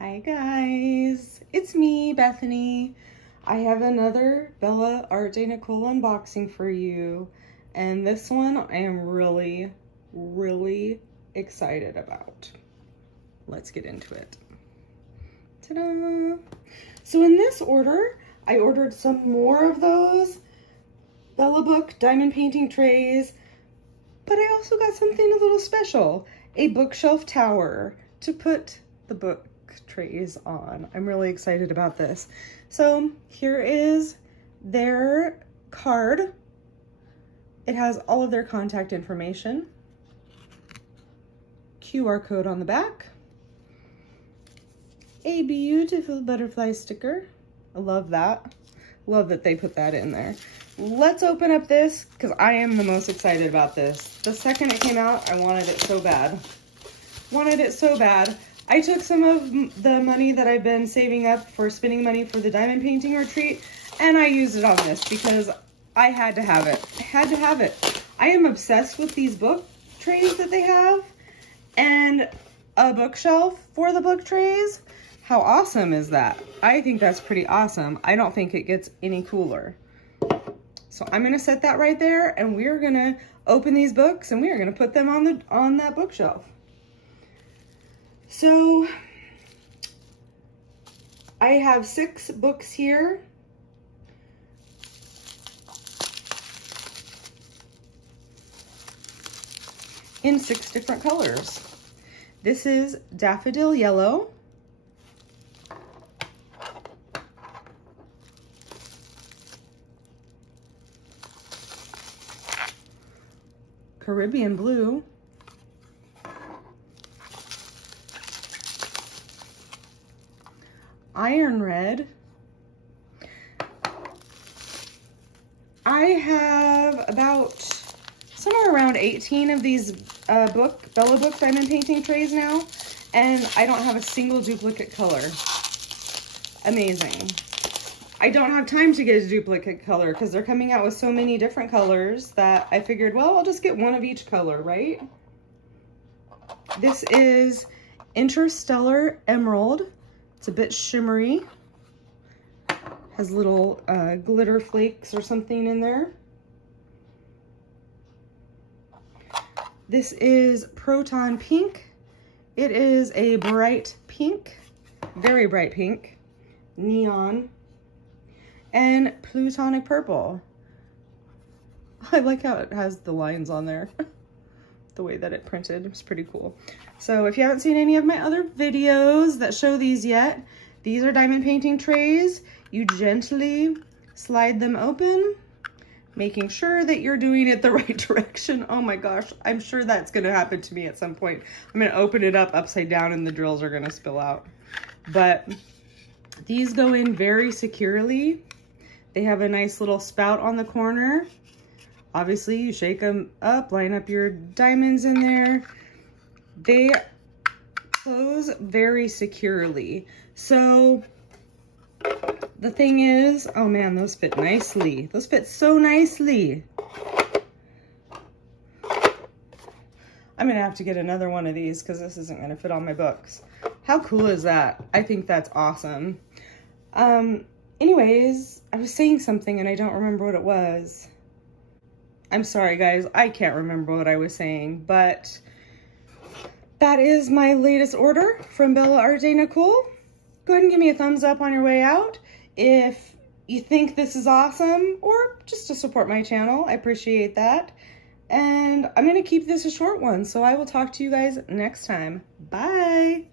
Hi guys, it's me, Bethany. I have another Bella Art Day Nicole unboxing for you, and this one I am really excited about. Let's get into it. Ta-da! So in this order, I ordered some more of those Bella Book diamond painting trays, but I also got something a little special, a bookshelf tower to put the book trays on. I'm really excited about this. So here is their card. It has all of their contact information, QR code on the back, a beautiful butterfly sticker. I love that. Love that they put that in there. Let's open up this because I am the most excited about this. The second it came out, I wanted it so bad. Wanted it so bad. I took some of the money that I've been saving up for spending money for the diamond painting retreat, and I used it on this because I had to have it. I had to have it. I am obsessed with these book trays that they have and a bookshelf for the book trays. How awesome is that? I think that's pretty awesome. I don't think it gets any cooler. So I'm gonna set that right there, and we're gonna open these books and we are gonna put them on that bookshelf. So I have 6 books here. In 6 different colors. This is Daffodil Yellow, Caribbean Blue, Iron Red. I have about somewhere around 18 of these Bella Book diamond painting trays now, and I don't have a single duplicate color. Amazing. I don't have time to get a duplicate color because they're coming out with so many different colors that I figured, well, I'll just get one of each color, right? This is Interstellar Emerald. It's a bit shimmery. Has little glitter flakes or something in there. This is Proton Pink. It is a bright pink, very bright pink, neon, and Plutonic Purple. I like how it has the lines on there. The way that it printed, it's pretty cool. So if you haven't seen any of my other videos that show these yet, these are diamond painting trays. You gently slide them open, making sure that you're doing it the right direction. Oh my gosh, I'm sure that's gonna happen to me at some point. I'm gonna open it up upside down and the drills are gonna spill out. But these go in very securely. They have a nice little spout on the corner. Obviously, you shake them up, line up your diamonds in there. They close very securely. So the thing is, oh man, those fit nicely. Those fit so nicely. I'm gonna have to get another one of these because this isn't gonna fit on my books. How cool is that? I think that's awesome. Anyways, I was saying something and I don't remember what it was. I'm sorry guys, I can't remember what I was saying, but that is my latest order from Bella Art Day Nicole. Go ahead and give me a thumbs up on your way out if you think this is awesome, or just to support my channel. I appreciate that. And I'm gonna keep this a short one, so I will talk to you guys next time. Bye.